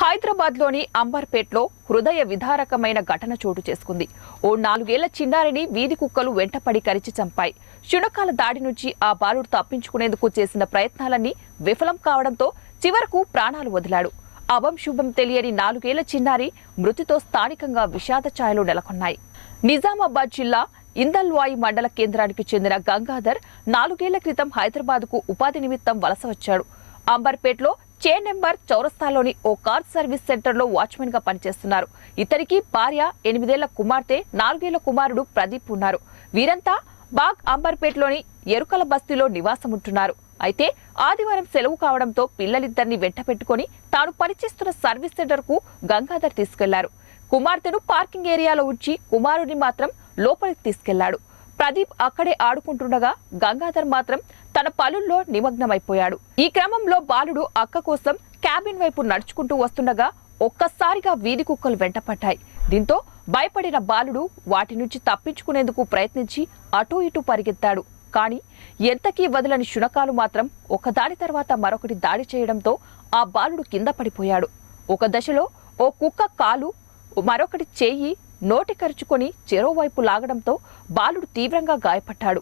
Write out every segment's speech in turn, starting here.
హైదరాబాద్లోని అంబర్పేట్లో హృదయ విదారకమైన ఘటన చోటు చేసుకుంది. ఓ 4 ఏళ్ల చిన్నారిని వీధి కుక్కలు వెంటపడి కరిచి చంపాయి. శునకాల దాడి నుంచి ఆ బాలుడు తప్పించుకునేందుకు చేసిన ప్రయత్నాలన్నీ విఫలం కావడంతో చివరకు ప్రాణాలు వదిలాడు. అభం శుభం తెలియని 4 ఏళ్ల చిన్నారి మృతితో స్థానికంగా విషాద ఛాయలు నెలకొన్నాయి. నిజామాబాద్ జిల్లా ఇందల్వాయి మండల కేంద్రానికి చెందిన గంగాధర్ 4 ఏళ్ల క్రితం హైదరాబాద్కు ఉపాధి నిమిత్తం వలస వచ్చాడు. అంబర్పేట్లో చే నెంబర్ చౌరస్తాలోని ఓ కార్ సర్వీస్ సెంటర్లో వాచ్మెన్ గా పనిచేస్తున్నారు. ఇతనికి భార్య, 8 ఏళ్ల కుమార్తె, 4 ఏళ్ల కుమారుడు ప్రదీప్ ఉన్నారు. వీరంతా బాగ్ అంబర్పేట్లోని ఎరుకల బస్తీలో నివాసముంటున్నారు. అయితే ఆదివారం సెలవు కావడంతో పిల్లలిద్దరిని వెంట పెట్టుకుని తాను పనిచేస్తున్న సర్వీస్ సెంటర్ కు గంగాధర్ తీసుకెళ్లారు. కుమార్తెను పార్కింగ్ ఏరియాలో ఉంచి కుమారుడిని మాత్రం లోపలికి తీసుకెళ్లాడు. ప్రదీప్ అక్కడే ఆడుకుంటుండగా గంగాధర్ మాత్రం తన పనుల్లో నిమగ్నమైపోయాడు. ఈ క్రమంలో బాలుడు అక్క కోసం క్యాబిన్ వైపు నడుచుకుంటూ వస్తుండగా ఒక్కసారిగా వీధి కుక్కలు వెంటపడ్డాయి. దీంతో భయపడిన బాలుడు వాటి నుంచి తప్పించుకునేందుకు ప్రయత్నించి అటూ ఇటూ పరిగెత్తాడు. కానీ ఎంతకీ వదలని శునకాలు మాత్రం ఒకదాని తర్వాత మరొకటి దాడి చేయడంతో ఆ బాలుడు కింద పడిపోయాడు. ఒక దశలో ఓ కుక్క కాలు, మరొకటి చెయ్యి, నోటి కరుచుకొని చెరోవైపు లాగడంతో బాలుడు తీవ్రంగా గాయపడ్డాడు.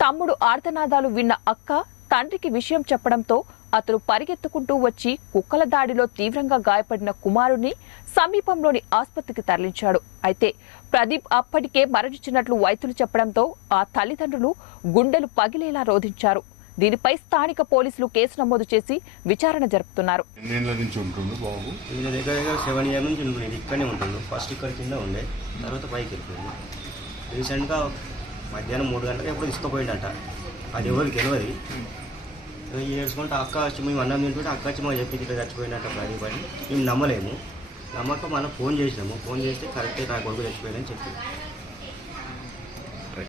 తమ్ముడు ఆర్తనాదాలు విన్న అక్క తండ్రికి విషయం చెప్పడంతో అతను పరిగెత్తుకుంటూ వచ్చి కుక్కల దాడిలో తీవ్రంగా గాయపడిన కుమారుడిని సమీపంలోని ఆసుపత్రికి తరలించాడు. అయితే ప్రదీప్ అప్పటికే మరణించినట్లు వైద్యులు చెప్పడంతో ఆ తల్లిదండ్రులు గుండెలు పగిలేలా రోధించారు. దీనిపై స్థానిక పోలీసులు కేసు నమోదు చేసి విచారణ జరుపుతున్నారు. 7 ఇయర్స్ నుంచి ఉంటుంది. ఇక్కడనే ఉంటుంది. ఫస్ట్ ఇక్కడ కింద ఉండే, తర్వాత పైకి వెళ్ళిపోయింది. రీసెంట్గా మధ్యాహ్నం 3 గంటలకు ఎప్పుడు తీసుకుపోయిందట. అది ఎవరికి తెలియదు. ఏడ్చుకుంటే అక్క వచ్చి మేము అన్నం తింటుంటే అక్క వచ్చి మాకు చెప్పి ఇట్లా చచ్చిపోయినట్టు ప్రదీప్ అని మేము నమ్మలేము. నమ్మక మనం ఫోన్ చేసినాము. ఫోన్ చేస్తే కరెక్టే నా కొడుకు చచ్చిపోయిందని చెప్పి